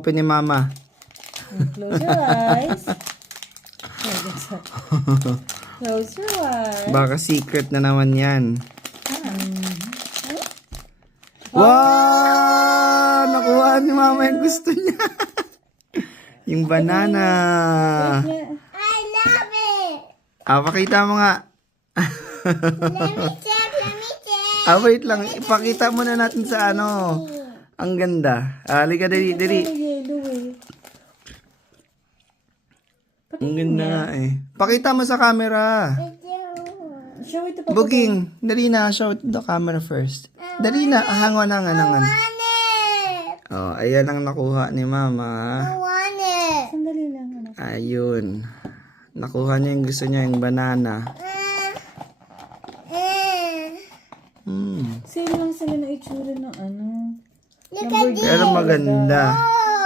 Open ni Mama. Close your eyes. Close your eyes. Baka secret na naman yan. Oh. Wow! Nakuha ni Mama yung gusto niya. Yung banana. I love it. Pakita mo nga. Let me check. Wait lang. Ipakita muna natin sa ano. Ang ganda. Halika, dali. Yellow eh. Ang ganda nga eh. Pakita mo sa camera. Show it to Papa. Buging, dali na. Show it to the camera first. Dali na. Hangon. Want it. Oh, ayan ang nakuha ni Mama. I want it. Sandali lang. Anak. Ayun. Nakuha niya yung gusto niya, yung banana. Same lang sila na itsura ng ano. Look at this. Pero maganda.